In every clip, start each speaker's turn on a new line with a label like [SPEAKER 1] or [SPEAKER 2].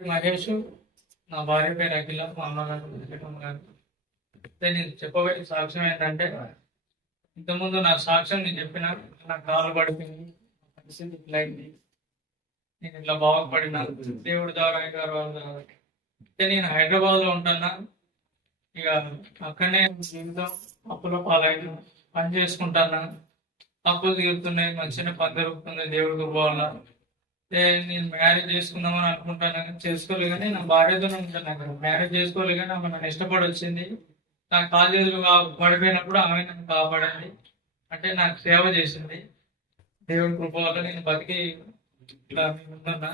[SPEAKER 1] మహేష్ నా భార్య పేరు అఖిల మా అమ్మగారు గారు అయితే నేను చెప్పబోయే సాక్ష్యం ఏంటంటే ఇంతకుముందు నా సాక్ష్యం నేను చెప్పిన నా కాలు పడిపోయింది పరిస్థితి ఇట్లా అయింది. నేను ఇట్లా బాగుపడినా దేవుడి ద్వారా గారు అయితే నేను హైదరాబాద్లో ఉంటున్నా ఇక అక్కడనే జీవితం అప్పుల పాలైన పని చేసుకుంటాను అప్పులు తీరుతున్నాయి మంచిగా పని దొరుకుతుంది దేవుడి కృప వల్ల నేను మ్యారేజ్ చేసుకుందామని అనుకుంటాను కానీ చేసుకోలేదు కానీ నా భార్యతో ఉంటాను అక్కడ. మ్యారేజ్ చేసుకోలేదు కానీ ఆమె నన్ను ఇష్టపడి వచ్చింది నా కాలేజీలు పడిపోయినప్పుడు ఆమె నన్ను కాపాడండి అంటే నాకు సేవ చేసింది. దేవుడి కృప వల్ల నేను బతికి ఇట్లా ఉన్నా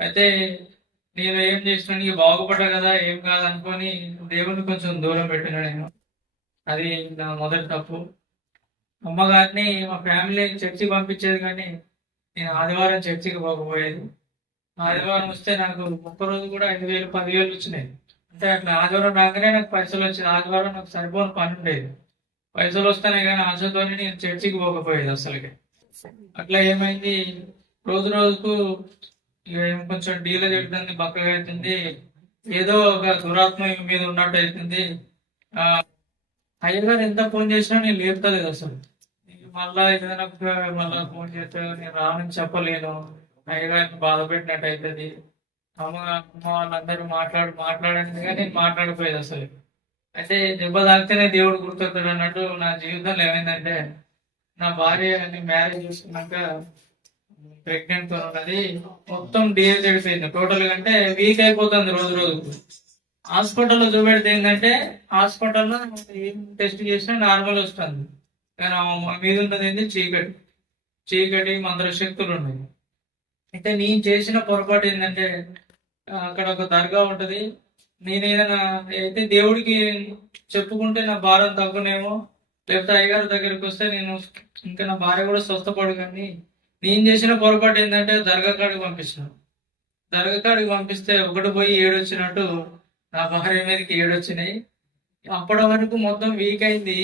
[SPEAKER 1] అయితే నేను ఏం చేసిన నీకు బాగుపడ్డా కదా ఏం కాదు అనుకొని దేవుడిని కొంచెం దూరం పెట్టిన నేను. అది నా మొదటి తప్పు. అమ్మగారిని మా ఫ్యామిలీ చర్చికి పంపించేది కానీ నేను ఆదివారం చర్చికి పోకపోయేది. ఆదివారం వస్తే నాకు ఒక్క రోజు కూడా ఐదు వేలు పదివేలు వచ్చినాయి. అంటే అట్లా ఆదివారం రాగానే నాకు పైసలు వచ్చింది ఆదివారం నాకు సరిపోని పని ఉండేది. పైసలు వస్తానే కానీ ఆశతోనే నేను చర్చికి పోకపోయేది అసలుకి. అట్లా ఏమైంది? రోజు రోజుకు కొంచెం డీలర్ అవుతుంది బక్కగా అవుతుంది ఏదో ఒక దురాత్మ మీద ఉన్నట్టు అవుతుంది అయ్యగారు ఎంత ఫోన్ చేసినా నేను లేపుతలేదు అసలు. మళ్ళా ఏదైనా మళ్ళా ఫోన్ చేస్తే నేను రానని చెప్పలేను. అయ్యగారిని బాధ పెట్టినట్టు అవుతుంది అమ్మ అమ్మ వాళ్ళందరూ మాట్లాడు మాట్లాడండి కానీ నేను మాట్లాడిపోయేది అసలు. అయితే దెబ్బ తాకితేనే దేవుడు గుర్తొస్తాడు అన్నట్టు నా జీవితంలో ఏమైందంటే నా భార్య మ్యారేజ్ చేసుకున్నాక ప్రెగ్నెంట్తో ఉన్నది. మొత్తం డిఏ చెడిపోయింది. టోటల్ అంటే వీక్ అయిపోతుంది రోజు రోజుకు హాస్పిటల్లో చూపెడితే ఏంటంటే హాస్పిటల్లో ఏం టెస్ట్ చేసినా నార్మల్ వస్తుంది. కానీ మీద ఉన్నది ఏంటి చీకటి. చీకటి మంత్రశక్తులు ఉన్నాయి అయితే నేను చేసిన పొరపాటు ఏంటంటే అక్కడ ఒక దర్గా ఉంటుంది. నేను ఏదైనా అయితే దేవుడికి చెప్పుకుంటే నా భారం తగ్గునేమో? లేకపోతే అయ్యగారి దగ్గరికి వస్తే నేను ఇంకా నా భార్య కూడా స్వస్థపడు కానీ నేను చేసిన పొరపాటు ఏంటంటే దర్గా కాడికి పంపించిన దర్గా కాడికి పంపిస్తే ఒకటి పోయి ఏడు వచ్చినట్టు నా భార్య మీదకి ఏడు వచ్చినాయి అప్పటి వరకు మొత్తం వీక్ అయింది.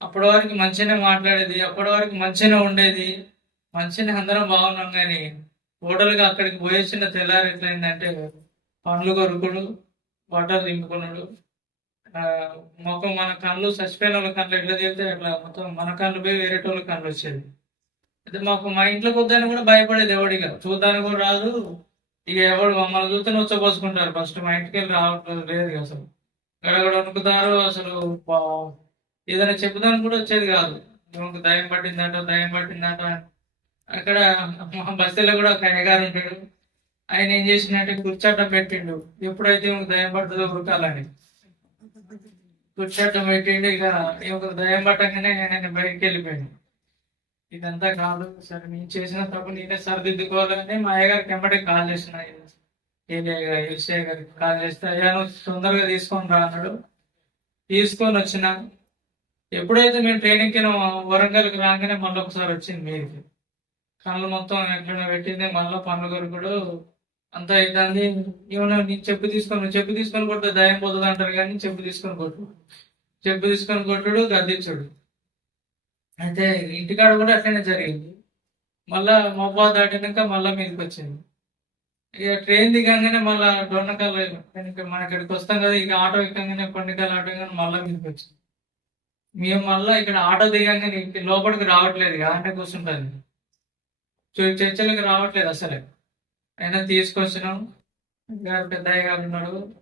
[SPEAKER 1] అప్పటి వరకు మంచిగానే మాట్లాడేది అప్పటి వరకు మంచిగానే ఉండేది. మంచిగానే అందరం బాగున్నాం కానీ టోటల్గా అక్కడికి పోయొచ్చిన తెల్లారి ఎట్లయిందంటే పండ్లు కొరుకుడు బట్టలు దింపుకున్నాడు. మొక్క మొఖం మన కళ్ళు చచ్చిపోయిన వాళ్ళ కళ్ళు ఎట్లా తిరిగితే అట్లా మొత్తం మన కళ్ళు పోయి వేరే వాళ్ళ కళ్ళు వచ్చేది అయితే మాకు మా ఇంట్లోకి వద్దని కూడా భయపడేది ఎవడిగా. చూద్దానికి కూడా రాదు. ఇక ఎవడు మమ్మల్ని చూస్తే వచ్చపోసుకుంటారు. ఫస్ట్ మా ఇంటికి వెళ్ళి రావట్లేదు లేదు అసలు. గడగడ వణుకుతారు అసలు. ఏదైనా చెప్పుదానికి కూడా వచ్చేది కాదు. నువ్వు దయం పట్టిందట దయం పట్టిందట అక్కడ మా బస్తీలో కూడా ఒక అయ్యగారు ఉంటాడు. ఆయన ఏం చేసిందంటే కూర్చాటం పెట్టిండు. ఎప్పుడైతే ఈమెకు దయం పడుతుందో ఉరకాలని. కూర్చాటం పెట్టిండు ఇక ఈమెకు దయం పట్టగానే నేను బయటికి వెళ్ళిపోయాను. ఇదంతా కాదు సరే నేను చేసిన తప్పు నేనే సరిదిద్దుకోవాలని మా అయ్యగారికి వెంబడే కాల్ చేసిన ఏలియా గారికి కాల్ చేస్తే అయ్యా నువ్వు తొందరగా తీసుకొని రా అన్నాడు. తీసుకొని వచ్చినాను ఎప్పుడైతే మేము ట్రైనింగ్కి వరంగల్కి రాగానే మళ్ళీ ఒకసారి వచ్చింది మీదికి కళ్ళు మొత్తం ఎక్కడ పెట్టింది మళ్ళీ పన్ను కూడా అంతా అవుతుంది ఏమన్నా నేను చెప్పు తీసుకొని చెప్పు తీసుకొని కొట్టు దయం పోతుంది అంటారు కానీ చెప్పు తీసుకొని కొట్టు. చెప్పు తీసుకొని కొట్టుడు గద్దించుడు. అయితే ఇంటికాడ కూడా అట్లనే జరిగింది. మళ్ళా మొబ్బా దాటినాక మళ్ళా మీదకి వచ్చింది. ఇక ట్రైన్ దిగంగానే మళ్ళా డొన్నకాలు మన ఇక్కడికి వస్తాం కదా ఇక ఆటో ఎక్కగానే పండుగలు ఆటో కానీ మళ్ళీ మీదకి వచ్చింది. మేము మళ్ళా ఇక్కడ ఆటో దిగంగానే లోపలికి రావట్లేదు అంటే కూర్చుంటుంది చూ- చర్చలకు రావట్లేదు అసలే. అయినా తీసుకొచ్చినాం. పెద్దయ్యగారు గారు ఉన్నాడు.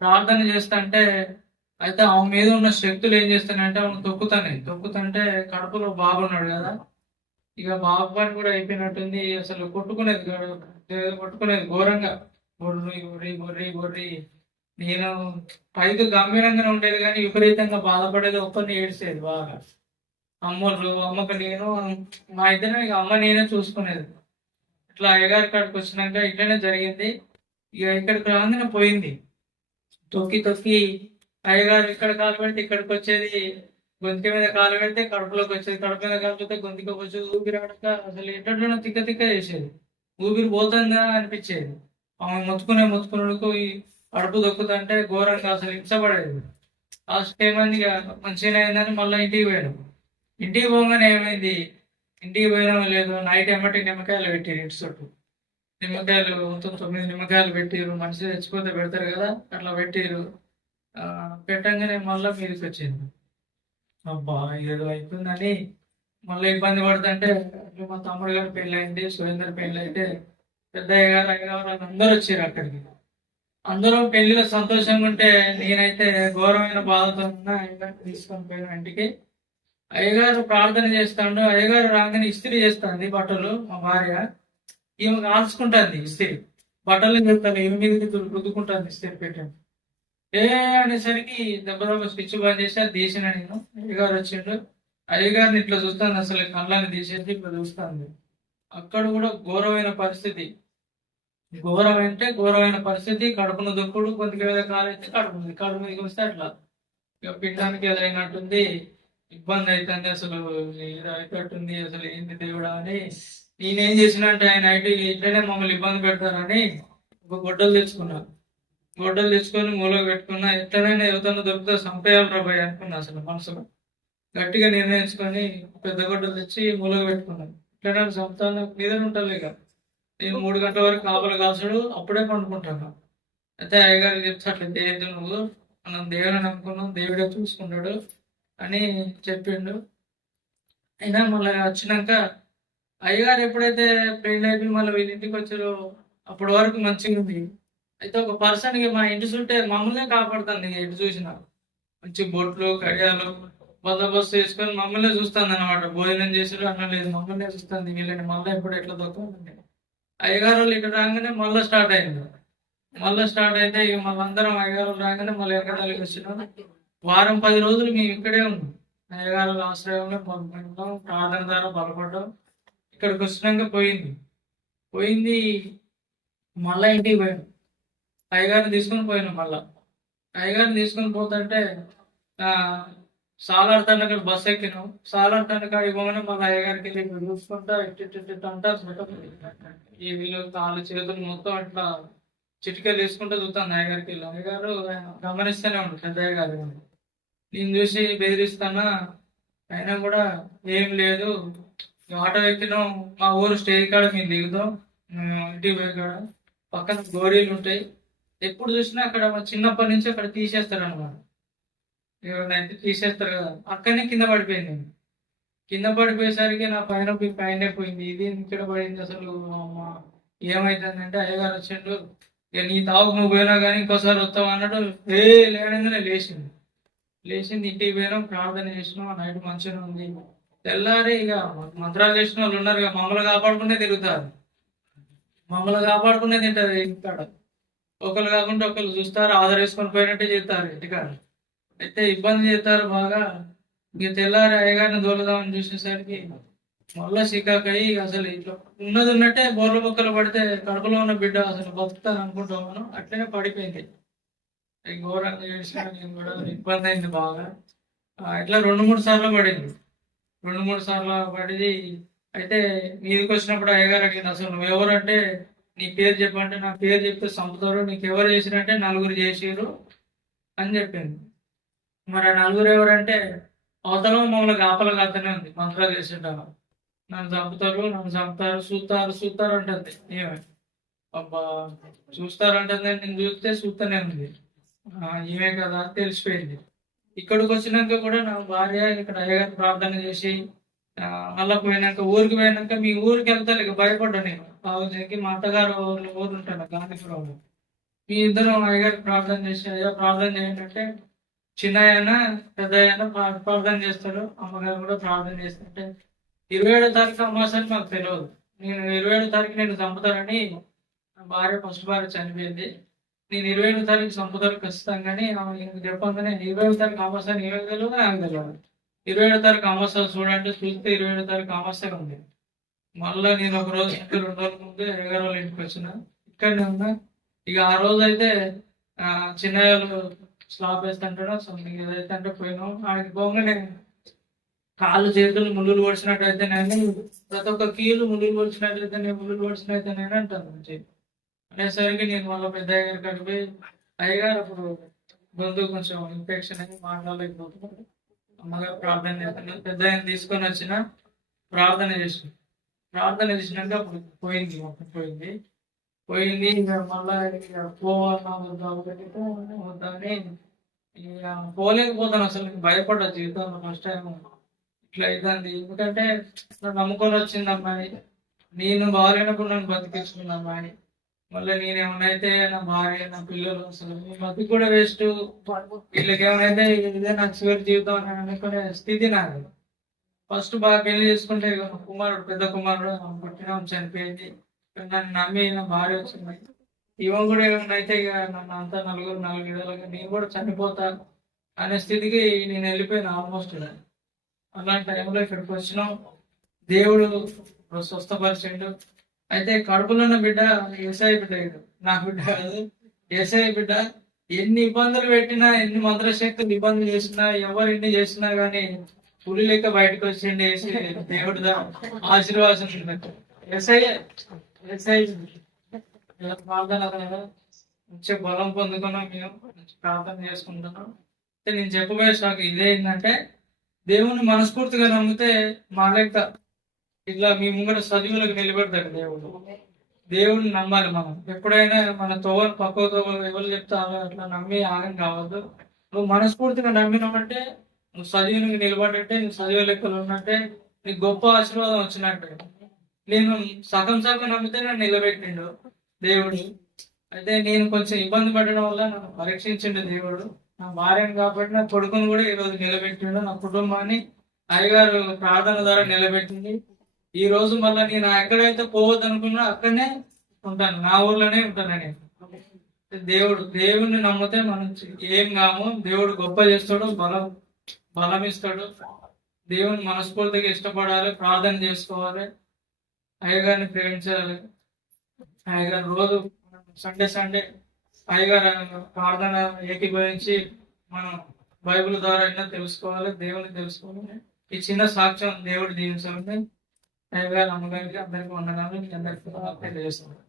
[SPEAKER 1] ప్రార్థన చేస్తుంటే అయితే ఆమె మీద ఉన్న శక్తులు ఏం చేస్తానంటే ఆమె తొక్కుతాను తొక్కుతుంటే కడుపులో బాగున్నాడు కదా. ఇక బాబు పని కూడా అయిపోయినట్టుంది. అసలు కొట్టుకునేది కొట్టుకునేది ఘోరంగా. గొర్రి గొర్రి గొర్రి గొర్రి నేను పైకి గంభీరంగానే ఉండేది కానీ విపరీతంగా బాధపడేది ఒక్కరిని ఏడ్చేది బాగా. అమ్మోళ్ళు అమ్మకి నేను మా ఇద్దరు ఇక అమ్మ నేనే చూసుకునేది. ఇట్లా అయ్యగారి కాడికి వచ్చినాక ఇట్లనే జరిగింది. ఇక ఇక్కడికి రాగానే పోయింది. తొక్కి తొక్కి అయ్యగారు ఇక్కడ కాలు పెడితే ఇక్కడికి వచ్చేది. గొంతుక మీద కాలు పెడితే కడుపులోకి వచ్చేది. కడుపు మీద కాలు పెడితే వచ్చేది. ఊపిరి ఆడక అసలు ఎట్లా తిక్క తిక్క చేసేది. ఊపిరి పోతుందా అనిపించేది. ఆమె మొత్తుకునే మొత్తుకున్నకు అడుపు దొక్కుతుంటే ఘోరంగా అసలు హింసపడేది. లాస్ట్ ఏమైంది? ఇక మంచిగా అయిందని మళ్ళీ ఇంటికి పోయాడు. ఇంటికి పోగానే ఏమైంది? ఇంటికి పోయడం లేదు నైట్ ఏమంటే నిమ్మకాయలు పెట్టారు ఇంటి చుట్టూ. నిమ్మకాయలు మొత్తం తొమ్మిది నిమ్మకాయలు పెట్టారు మనిషి తెచ్చిపోతే పెడతారు కదా అట్లా పెట్టారు పెట్టంగానే మళ్ళీ మీదకి వచ్చింది. అబ్బా ఏదో అయిపోయిందని మళ్ళీ ఇబ్బంది పడుతుంటే మా తమ్ముడు గారు పెళ్ళి అయింది సురేందర్ పెళ్ళి అయితే పెద్దయ్య గారు అయ్య గారు అందరూ వచ్చారు అక్కడికి. అందరం పెళ్ళిలో సంతోషంగా ఉంటే నేనైతే ఘోరమైన బాధతో ఉన్నా అయ్యగారు తీసుకొని పోయిన ఇంటికి. అయ్యగారు ప్రార్థన చేస్తాడు అయ్యగారు రాగానే ఇస్త్రీ చేస్తుంది బట్టలు మా భార్య. ఈమె కాల్చుకుంటుంది ఇస్త్రీ. బట్టలు చెప్తాను ఈమె మీద రుద్దుకుంటాను ఇస్త్రీ పెట్టాను. ఏ అనేసరికి దెబ్బ దెబ్బ స్విచ్ బంద్ చేసి అది తీసిన నేను. అయ్యగారు వచ్చిండు. అయ్యగారిని ఇట్లా చూస్తాను అసలు కళ్ళని తీసేసి ఇట్లా చూస్తాను అక్కడ కూడా ఘోరమైన పరిస్థితి. ఘోరం అంటే ఘోరమైన పరిస్థితి కడుపును దుక్కుడు కొద్దిగా ఏదో కాలైతే కడుపు ఉంది కడుపు మీదకి వస్తే అట్లా. ఇక పిండానికి ఏదైనట్టుంది ఇబ్బంది అవుతుంది అసలు అయిపోతుంది అసలు ఏంటి దేవుడా అని. నేనేం చేసిన అంటే ఆయన ఐటీ ఇట్లనే మమ్మల్ని ఇబ్బంది పెడతారని ఒక గొడ్డలు తెచ్చుకున్నా. గొడ్డలు తెచ్చుకొని మూలకు పెట్టుకున్నా ఎట్లనైనా ఎవరితో దొరికితే సంపేయాలి రాబోయే అనుకున్నా అసలు మనసులో. గట్టిగా నిర్ణయించుకొని పెద్ద గొడ్డలు తెచ్చి మూలకు పెట్టుకున్నాను ఎట్లనైనా సంతానం నిద్ర ఉంటుంది ఇక మూడు గంటల వరకు కాపలు కాల్చడు అప్పుడే పండుకుంటాను. అయితే అయ్యగారు చెప్తే అట్లా చేయొద్దు నువ్వు మనం దేవుని నమ్ముకున్నాం దేవుడే చూసుకుంటాడు అని చెప్పిండు. అయినా మళ్ళీ వచ్చినాక అయ్యగారు ఎప్పుడైతే పెళ్ళి అయిపోయి మళ్ళీ వీళ్ళ ఇంటికి వచ్చారో అప్పటి వరకు మంచిగా ఉంది. అయితే ఒక పర్సన్కి మా ఇంటి చుట్టే మమ్మల్నే కాపాడుతుంది ఎటు చూసినా. మంచి బొట్లు కడియాలు బందోబస్తు చేసుకొని మమ్మల్నే చూస్తుంది అనమాట భోజనం చేసాడు అన్న లేదు మమ్మల్నే చూస్తుంది. వీళ్ళని మళ్ళీ ఎప్పుడు ఎట్లా దొక్కాలంటే అయ్యగారు వాళ్ళు ఇక్కడ రాగానే మళ్ళీ స్టార్ట్ అయింది. మళ్ళీ స్టార్ట్ అయితే ఇక మళ్ళందరం అయ్యగారు రాగానే మళ్ళీ ఎక్కడానికి వచ్చినాం వారం పది రోజులు మేము ఇక్కడే ఉన్నాం. అయ్యగారు ఆశ్రయంలో పాల్గొంటాం ప్రార్థన ద్వారా బలపడడం ఇక్కడికి వచ్చినాక పోయింది. పోయింది మళ్ళా ఇంటికి పోయాం అయ్యగారిని తీసుకొని పోయినాం మళ్ళా. అయ్యగారిని తీసుకొని పోతుంటే సాలార్ సాలార్తాన్ని బస్ ఎక్కినాం. సాలార్ కాడ ఇవ్వమని మా అయ్యగారికి వెళ్ళి చూసుకుంటా ఇటు ఇటు అంటారు ఈ వీళ్ళు కాళ్ళు చేతులు మొత్తం అట్లా చిటికలు వేసుకుంటూ చూస్తాను అయ్యగారికి. వెళ్ళి అయ్యగారు గమనిస్తూనే ఉంటాడు పెద్ద అయ్యగారు నేను చూసి బెదిరిస్తానా? అయినా కూడా ఏం లేదు. ఆటో ఎక్కినాం. మా ఊరు స్టేజ్ కాడ మేము దిగుతాం. మేము ఇంటికి పోయి కాడ. పక్కన గోరీలు ఉంటాయి. ఎప్పుడు చూసినా అక్కడ చిన్నప్పటి నుంచి అక్కడ తీసేస్తారు అనమాట ఎవరినైతే తీసేస్తారు కదా. అక్కడనే కింద పడిపోయింది. కింద పడిపోయేసరికి నా పైన పోయి పైనే పోయింది. ఇది ఇక్కడ పడింది అసలు. ఏమైతుందంటే అయ్యగారు వచ్చిండు ఇక నీ తావుకు నువ్వు పోయినా కానీ ఇంకోసారి వస్తావు? అన్నట్టు ఏ లేడంగానే లేచింది లేచింది ఇంటికి పోయినాం ప్రార్థన చేసినాం ఆ నైట్ మంచిగా ఉంది. తెల్లారి ఇక మంత్రాలు చేసిన వాళ్ళు ఉన్నారు ఇక మమ్మల్ని కాపాడుకునే తిరుగుతారు. మమ్మల్ని కాపాడుకునే తింటారు. ఇంటికాడ ఒకరు కాకుండా ఒకరు చూస్తారు ఆదరేసుకొని పోయినట్టే చేస్తారు ఇంటికాడ. అయితే ఇబ్బంది చేస్తారు బాగా. ఇక తెల్లారి అయ్యగారిని దోలుదామని చూసేసరికి మళ్ళా సికాకయ్యి అసలు ఇట్లా ఉన్నది ఉన్నట్టే బోర్ల బొక్కలు పడితే కడుపులో ఉన్న బిడ్డ అసలు బతుకుతాను అనుకుంటాం మనం. అట్లనే పడిపోయింది. ఘోరంగా చేసిన కూడా ఇబ్బంది అయింది బాగా. ఇట్లా రెండు మూడు సార్లు పడింది. రెండు మూడు సార్లు పడింది. అయితే మీదకి వచ్చినప్పుడు అయ్యగారు అడిగింది అసలు నువ్వు ఎవరంటే నీ పేరు చెప్పంటే నా పేరు చెప్తే చంపుతారు. నీకు ఎవరు చేసిరంటే నలుగురు చేసిరు అని చెప్పింది. మరి ఆ నలుగురు ఎవరంటే అవతల మమ్మల్ని కాపలా కాతనే ఉంది. మంత్రాలు చేసింటారు నన్ను చంపుతారు నన్ను చంపుతారు చూస్తారు చూస్తారు అంటుంది. ఏమే? అబ్బా చూస్తారంటుంది నేను చూస్తే చూస్తూనే ఉంది. ఆ, ఈమె కదా తెలిసిపోయింది. ఇక్కడికి వచ్చినాక కూడా నా భార్య ఇక్కడ అయ్యగారు ప్రార్థన చేసి ఆ, మళ్ళా పోయినాక ఊరికి పోయినాక మీ ఊరికి వెళ్తారు ఇక భయపడ్డా నేను. బాగుంది మా అత్తగారు ఊరు ఉంటాను గాంధీపురంలో. మీ ఇద్దరు అయ్యగారు ప్రార్థన చేసి అయ్యా ప్రార్థన చేయండి అంటే చిన్న ఆయన పెద్ద ఆయన ప్రార్థన చేస్తాడు అమ్మగారు కూడా ప్రార్థన చేస్తుంటే ఇరవై ఏడో తారీఖు అమావాస్య నాకు తెలియదు నేను ఇరవై ఏడో తారీఖు నేను చంపుతానని భార్య ఫస్ట్ భార్య చనిపోయింది. నేను ఇరవై ఏడో తారీఖు చంపుతాను ఖచ్చితంగా ఆమె చెప్పగానే ఇరవై ఏడో తారీఖు అమాసాన్ని అని తెలియదు నాకు తెలియదు ఇరవై ఏడో తారీఖు అమావాస్య చూడండి చూస్తే ఇరవై ఏడో తారీఖు అమావాస్య ఉంది. మళ్ళీ నేను ఒక రోజు రెండు రోజుల ముందు ఎగారు వాళ్ళ ఇంటికి వచ్చిన. ఇక్కడనే ఉన్నా. ఇక ఆ రోజు అయితే చిన్న చిన్నయ్యలు స్లాబ్ వేస్తుంటాడో సంథింగ్ ఏదైతే అంటే పోయినాం. ఆయనకి పోగానే కాళ్ళు చేతులు ముళ్ళు పొడిచినట్టయితే నేను ప్రతి ఒక్క కీలు ముళ్ళు పొడిచినట్లయితే నేను ముళ్ళులు పొడిచినట్లయితే నేను అంటాను అనేసరికి నేను మళ్ళీ పెద్ద అయ్యగారి కాడికి పోయి అయ్యగారు అప్పుడు గొంతు కొంచెం ఇన్ఫెక్షన్ అయ్యి మాట్లాడలేకపోతున్నాడు. అమ్మగారు ప్రార్థన చేస్తున్నారు. పెద్ద ఆయన తీసుకొని వచ్చిన ప్రార్థన చేసి ప్రార్థన చేసినాక అప్పుడు పోయింది మొత్తం పోయింది. పోయింది ఇక మళ్ళా ఇక పోవాలన్నా వద్దా ఒకటి వద్దని ఇక పోలేకపోతాను అసలు భయపడ్డా జీవితంలో ఫస్ట్ టైం ఇట్లా అవుతుంది ఎందుకంటే ఇట్లా నమ్ముకొని వచ్చింది అమ్మాయి. నేను బాగాలేనప్పుడు నన్ను బతికించుకున్న అమ్మాయి. మళ్ళీ నేను ఏమైనా అయితే నా భార్య నా పిల్లలు అసలు బతికి కూడా వేస్ట్. వీళ్ళకి ఏమైనా ఇదే నాకు చివరి జీవితం అనుకునే స్థితి నాది. ఫస్ట్ బాగా పెళ్ళి చేసుకుంటే ఇక కుమారుడు పెద్ద కుమారుడు పుట్టిన చనిపోయింది. నన్ను నమ్మి నా భార్య వచ్చింది ఇవన్ కూడా ఏమైనా అయితే ఇక నన్ను అంతా నలుగురు నలుగురు నేను కూడా చనిపోతా అనే స్థితికి నేను వెళ్ళిపోయాను ఆల్మోస్ట్ అలాంటి టైంలో ఇక్కడికి వచ్చినాం. దేవుడు స్వస్థపరిచిండు. అయితే కడుపులో ఉన్న బిడ్డ ఏసఐ బిడ్డ నా బిడ్డ కాదు ఏసఐ బిడ్డ. ఎన్ని ఇబ్బందులు పెట్టినా ఎన్ని మంత్రశక్తులు ఇబ్బందులు చేసినా ఎవరు ఎన్ని చేసినా గానీ పులి లెక్క బయటకు వచ్చిండి వేసి ఆశీర్వాదం ఎస్ఐ ఎస్ఐ ప్రార్థన మంచి బలం పొందుకున్నాం మేము ప్రార్థన చేసుకుంటున్నాం అయితే నేను చెప్పబోయే షాక్ ఇదే ఏంటంటే దేవుని మనస్ఫూర్తిగా నమ్మితే మా లెక్క ఇట్లా మీ ముంగట సజీవులకు నిలబెడతాడు దేవుడు. దేవుడిని నమ్మాలి మనం ఎప్పుడైనా మన తోవని పక్క తోవ ఎవరు చెప్తారో అట్లా నమ్మి ఆగం కావద్దు నువ్వు మనస్ఫూర్తిగా నమ్మినామంటే నువ్వు సజీవునికి నిలబడంటే నువ్వు సజీవ లెక్కలు ఉన్నట్టే నీకు గొప్ప ఆశీర్వాదం వచ్చినట్టే. నేను సగం సగం నమ్మితే నన్ను నిలబెట్టిండు దేవుడు. అయితే నేను కొంచెం ఇబ్బంది పడడం వల్ల నన్ను పరీక్షించిండు దేవుడు. నా భార్యను కాబట్టి నా కొడుకును కూడా ఈరోజు నిలబెట్టిండు. నా కుటుంబాన్ని అయ్యగారు ప్రార్థన ద్వారా నిలబెట్టింది. ఈ రోజు మళ్ళీ నేను ఎక్కడైతే పోవద్దు అనుకున్నా అక్కడనే ఉంటాను. నా ఊర్లోనే ఉంటాను నేను. దేవుడు దేవుడిని నమ్మితే మనం ఏం కాము. దేవుడు గొప్ప చేస్తాడు బలం బలం ఇస్తాడు దేవుని మనస్ఫూర్తిగా ఇష్టపడాలి ప్రార్థన చేసుకోవాలి. అయ్యగారిని ప్రేమించాలి అయ్యగారు రోజు సండే సండే అయ్యగారు ప్రార్థన ఏకీభవించి మనం బైబిల్ ద్వారా అయినా తెలుసుకోవాలి దేవుని తెలుసుకోవాలి. ఈ చిన్న సాక్ష్యం దేవుడు దీవించాలని అయ్యగారు అమ్మగారికి అందరికీ వందనాలు. మీ అందరికీ తెలియజేస్తున్నాను.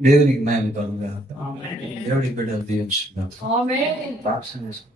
[SPEAKER 2] దేవునికి మేము కలుగుగా దేవుడి బిడ్డలు
[SPEAKER 3] Amen.
[SPEAKER 2] ప్రార్థన చేసుకుంటాం